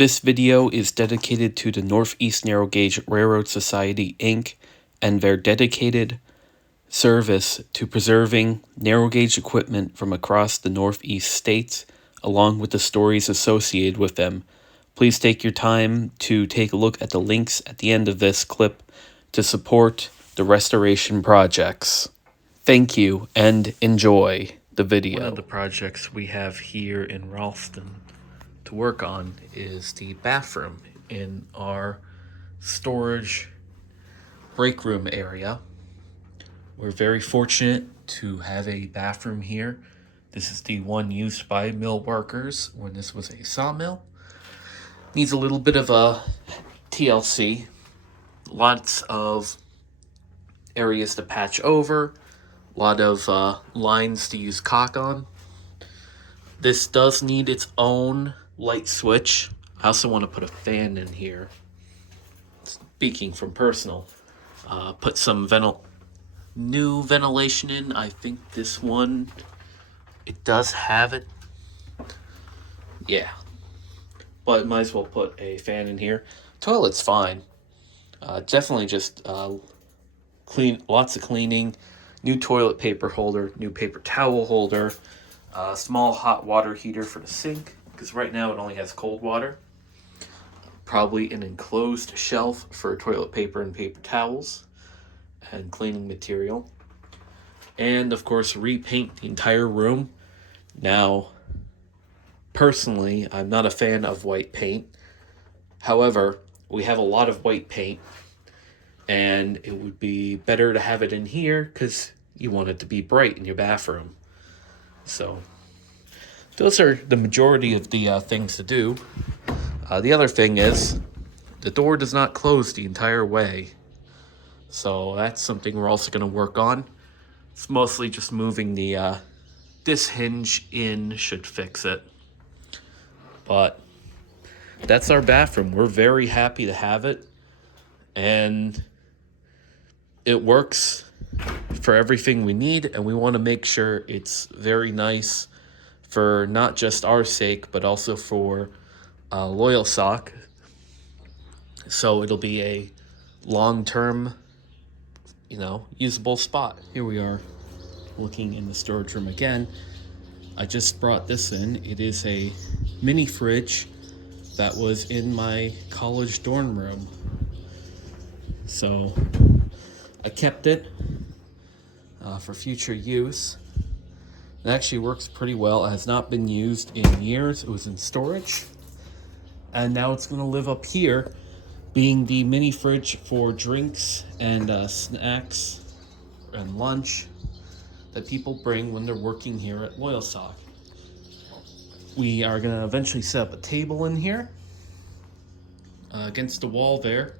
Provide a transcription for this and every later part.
This video is dedicated to the Northeast Narrow Gauge Railroad Society, Inc., and their dedicated service to preserving narrow gauge equipment from across the Northeast states, along with the stories associated with them. Please take your time to take a look at the links at the end of this clip to support the restoration projects. Thank you and enjoy the video. One of the projects we have here in Ralston to work on is the bathroom in our storage break room area. We're very fortunate to have a bathroom here. This is the one used by mill workers when this was a sawmill. Needs a little bit of a TLC. Lots of areas to patch over. A lot of lines to use caulk on. This does need its own light switch. I also want to put a fan in here. Speaking from personal. Put some new ventilation in. I think this one, it does have it. Yeah. But might as well put a fan in here. Toilet's fine. Definitely just clean, lots of cleaning. New toilet paper holder, new paper towel holder, small hot water heater for the sink, because right now it only has cold water. Probably an enclosed shelf for toilet paper and paper towels and cleaning material. And of course, repaint the entire room. Now, personally, I'm not a fan of white paint. However, we have a lot of white paint, and it would be better to have it in here because you want it to be bright in your bathroom. So, those are the majority of the things to do. The other thing is, the door does not close the entire way. So that's something we're also going to work on. It's mostly just moving this hinge in should fix it. But that's our bathroom. We're very happy to have it. And it works for everything we need. And we want to make sure it's very nice for not just our sake, but also for Loyalsock. So it'll be a long-term, usable spot. Here we are looking in the storage room again. I just brought this in. It is a mini fridge that was in my college dorm room. So I kept it for future use. It actually works pretty well. It has not been used in years. It was in storage. And now it's going to live up here, being the mini fridge for drinks and snacks and lunch that people bring when they're working here at Loyalsock. We are going to eventually set up a table in here. Against the wall there,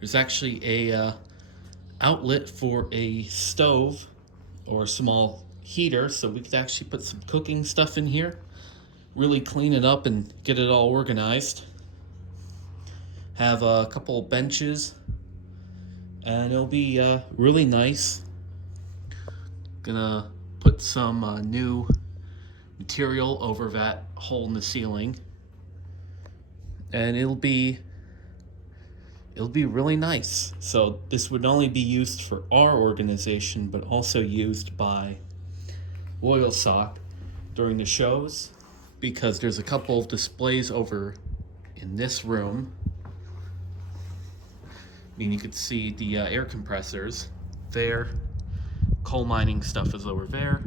there's actually a outlet for a stove or a small heater, so we could actually put some cooking stuff in here. Really clean it up and get it all organized. Have a couple of benches, and it'll be really nice. Gonna put some new material over that hole in the ceiling, and it'll be really nice. So this would not only be used for our organization, but also used by Loyalsock during the shows, because there's a couple of displays over in this room. You could see the air compressors there. Coal mining stuff is over there.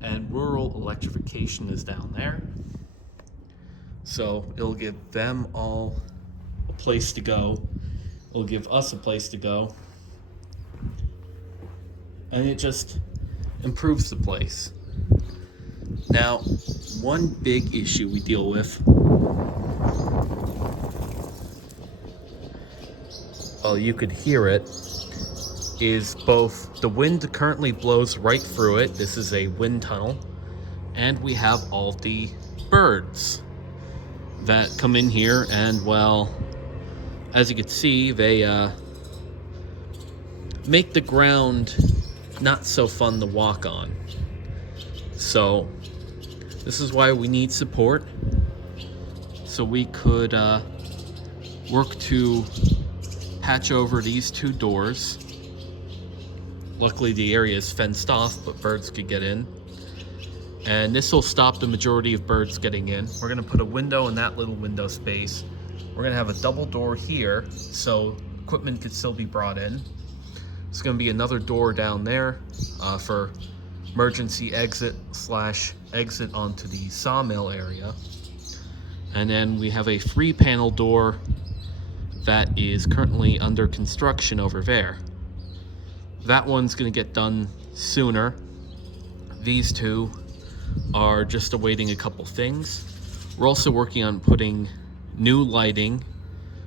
And rural electrification is down there. So it'll give them all a place to go. It'll give us a place to go. And it just improves the place. Now, one big issue we deal with, well, you could hear it, is both the wind currently blows right through it. This is a wind tunnel. And we have all the birds that come in here, and well, as you can see, they make the ground not so fun to walk on. So this is why we need support. so we could work to hatch over these two doors. Luckily the area is fenced off, but birds could get in. And this will stop the majority of birds getting in. We're gonna put a window in that little window space. We're gonna have a double door here, so equipment could still be brought in. There's gonna be another door down there for emergency exit / exit onto the sawmill area. And then we have a 3-panel door that is currently under construction over there. That one's gonna get done sooner. These two are just awaiting a couple things. We're also working on putting new lighting,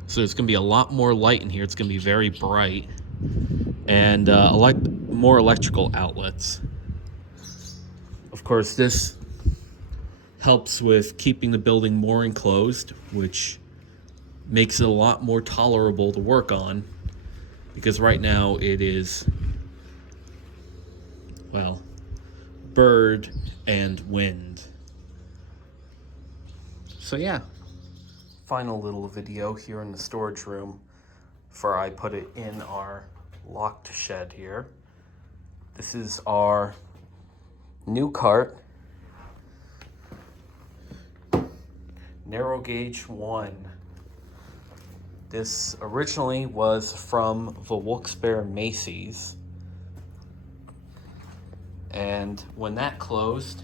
so there's gonna be a lot more light in here. It's gonna be very bright, and more electrical outlets. Of course, this helps with keeping the building more enclosed, which makes it a lot more tolerable to work on, because right now it is, well, bird and wind. So yeah, final little video here in the storage room before I put it in our locked shed here. This is our new cart, narrow gauge 1. This originally was from the Wilkes-Barre Macy's, and when that closed,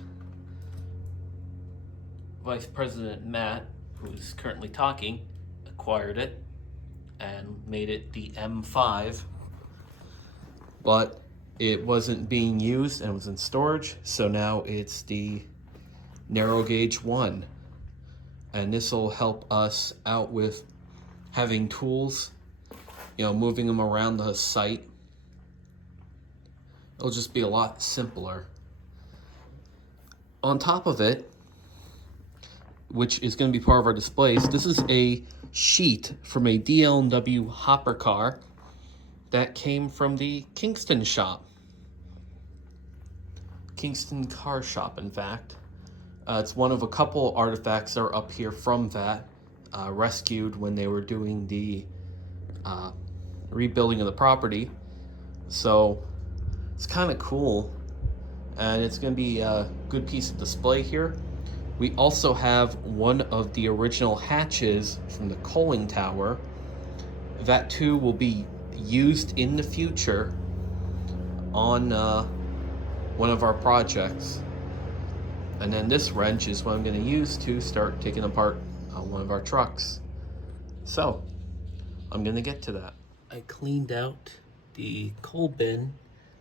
Vice President Matt, who's currently talking, acquired it and made it the M5, but it wasn't being used and was in storage, so now it's the narrow gauge 1. And this will help us out with having tools, moving them around the site. It'll just be a lot simpler. On top of it, which is going to be part of our displays, this is a sheet from a DL&W hopper car that came from the Kingston shop. Kingston car shop, in fact. It's one of a couple artifacts that are up here from that, rescued when they were doing the rebuilding of the property. So it's kind of cool, and it's going to be a good piece of display here. We also have one of the original hatches from the coaling tower. That too will be used in the future on one of our projects. And then this wrench is what I'm going to use to start taking apart one of our trucks. So I'm going to get to that. I cleaned out the coal bin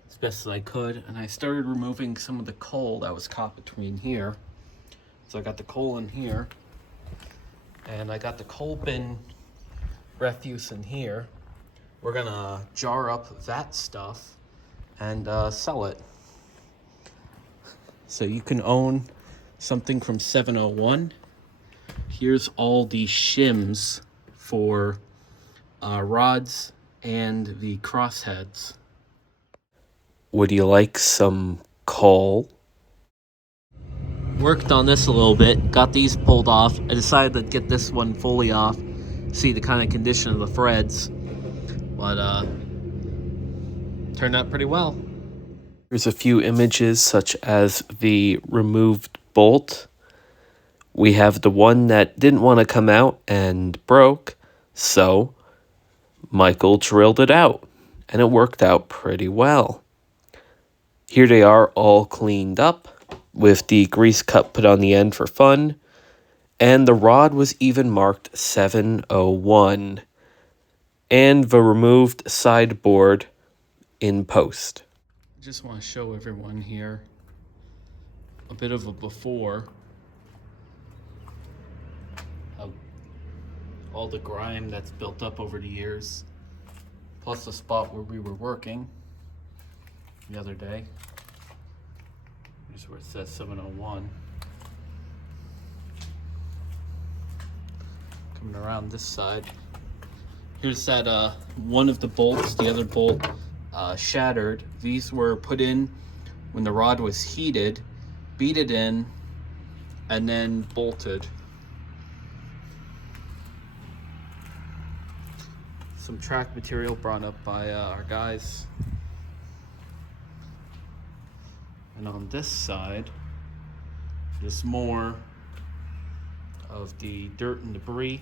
as best as I could, and I started removing some of the coal that was caught between here. So I got the coal in here, and I got the coal bin refuse in here. We're gonna jar up that stuff and sell it. So you can own something from 701. Here's all the shims for rods and the crossheads. Would you like some coal? Worked on this a little bit, got these pulled off. I decided to get this one fully off, see the kind of condition of the threads, but turned out pretty well. There's a few images, such as the removed bolt. We have the one that didn't want to come out and broke, so Michael drilled it out, and it worked out pretty well. Here they are all cleaned up, with the grease cup put on the end for fun, and the rod was even marked 701, and the removed sideboard in post. I just want to show everyone here a bit of a before, how all the grime that's built up over the years, plus the spot where we were working the other day. Here's where it says 701. Coming around this side. Here's that one of the bolts, the other bolt shattered. These were put in when the rod was heated, beat it in, and then bolted. Some track material brought up by our guys. And on this side, there's more of the dirt and debris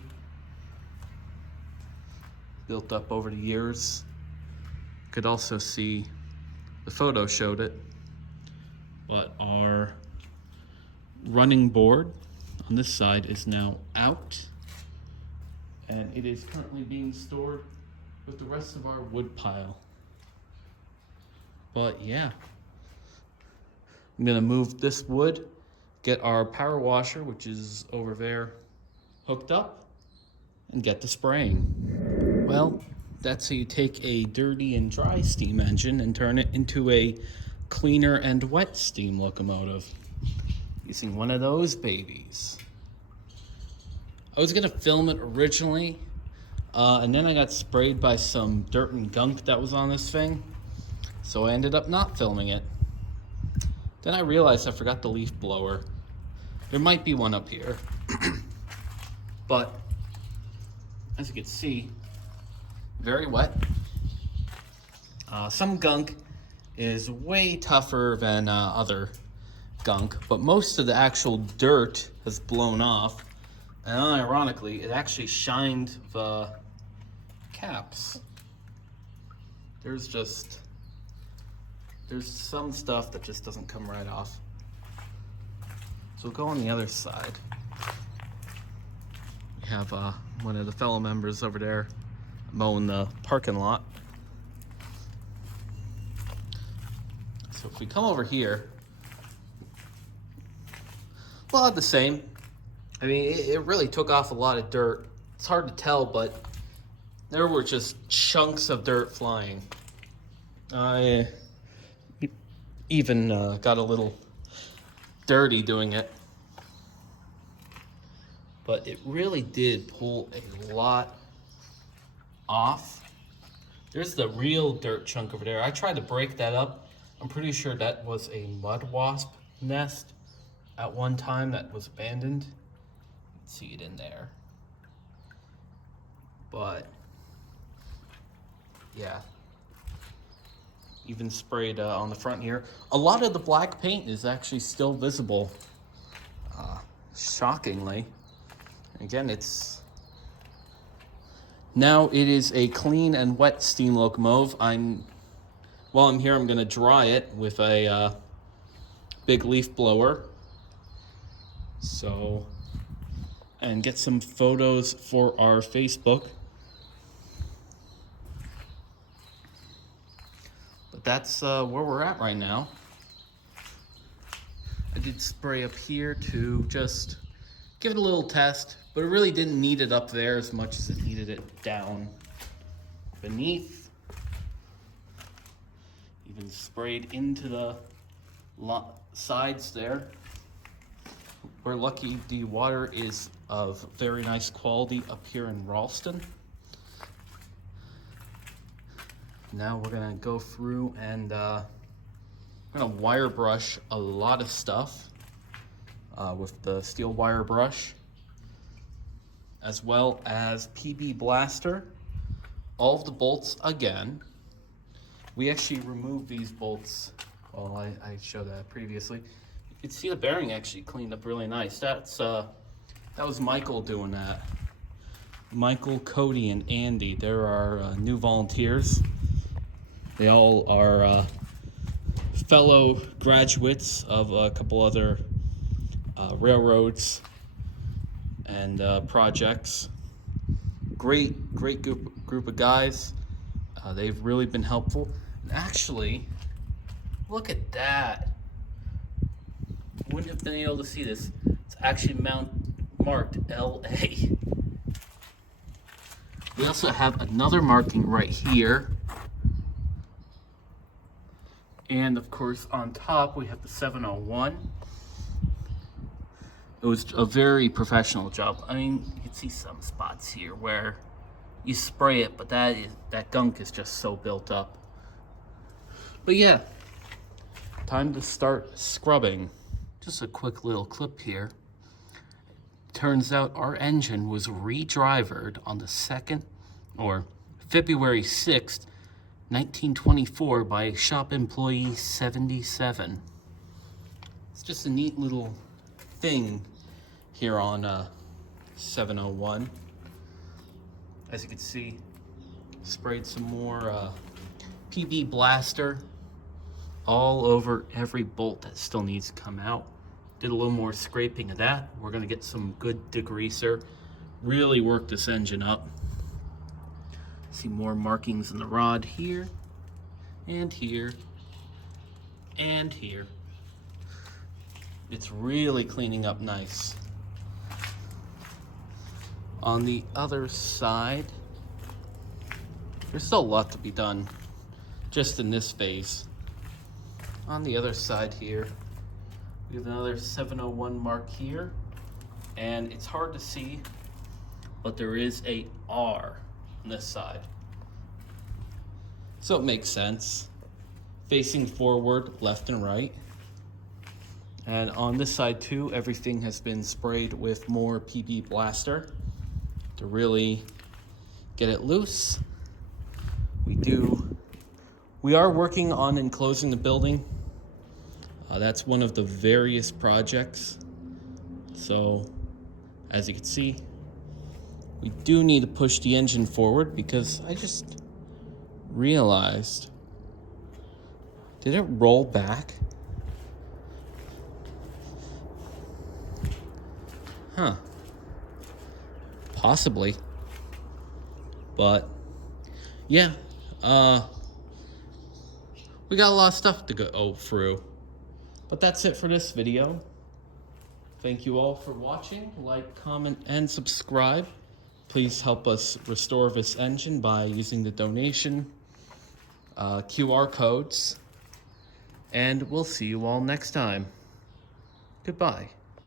built up over the years. You could also see, the photo showed it, but our running board on this side is now out, and it is currently being stored with the rest of our wood pile. But yeah, I'm gonna move this wood, get our power washer, which is over there, hooked up, and get to spraying. Well, that's how you take a dirty and dry steam engine and turn it into a cleaner and wet steam locomotive using one of those babies. I was gonna film it originally, and then I got sprayed by some dirt and gunk that was on this thing, so I ended up not filming it. Then I realized I forgot the leaf blower. There might be one up here, but as you can see, very wet. Some gunk is way tougher than other gunk, but most of the actual dirt has blown off, and ironically, it actually shined the caps. There's some stuff that just doesn't come right off. So we'll go on the other side. We have one of the fellow members over there mowing the parking lot. So if we come over here, a lot of the same. I mean, it really took off a lot of dirt. It's hard to tell, but there were just chunks of dirt flying. I even got a little dirty doing it. But it really did pull a lot off. There's the real dirt chunk over there. I tried to break that up. I'm pretty sure that was a mud wasp nest at one time that was abandoned. You can see it in there. But yeah, even sprayed on the front here. A lot of the black paint is actually still visible, shockingly. Again, now it is a clean and wet steam locomotive. While I'm here, I'm gonna dry it with a big leaf blower. So, and get some photos for our Facebook. But that's where we're at right now. I did spray up here to just give it a little test, but it really didn't need it up there as much as it needed it down beneath. Even sprayed into the sides there. We're lucky the water is of very nice quality up here in Ralston. Now we're gonna go through and we're gonna wire brush a lot of stuff with the steel wire brush, as well as PB Blaster all of the bolts again. We actually removed these bolts. Well, I showed that previously. You can see the bearing actually cleaned up really nice. That was Michael doing that. Michael, Cody, and Andy. They're our new volunteers. They all are fellow graduates of a couple other railroads and projects. Great group of guys. They've really been helpful. And actually, look at that. Wouldn't have been able to see this. It's actually marked LA. We also have another marking right here. And of course on top we have the 701. It was a very professional job. I mean, you can see some spots here where you spray it, but that gunk is just so built up. But yeah, time to start scrubbing. Just a quick little clip here. Turns out our engine was re-drivered on the second or February 6th, 1924 by shop employee 77. It's just a neat little thing here on 701. As you can see, sprayed some more PB Blaster all over every bolt that still needs to come out. Did a little more scraping of that. We're gonna get some good degreaser, really work this engine up. See more markings in the rod here, and here, and here. It's really cleaning up nice. On the other side, there's still a lot to be done just in this phase. On the other side here, we have another 701 mark here, and it's hard to see, but there is a R on this side. So it makes sense. Facing forward, left and right. And on this side too, everything has been sprayed with more PB Blaster to really get it loose. We are working on enclosing the building. That's one of the various projects. So, as you can see, we do need to push the engine forward because I just realized, did it roll back? Huh. Possibly. But, yeah. We got a lot of stuff to go through. But that's it for this video. Thank you all for watching. Like, comment, and subscribe. Please help us restore this engine by using the donation QR codes. And we'll see you all next time. Goodbye.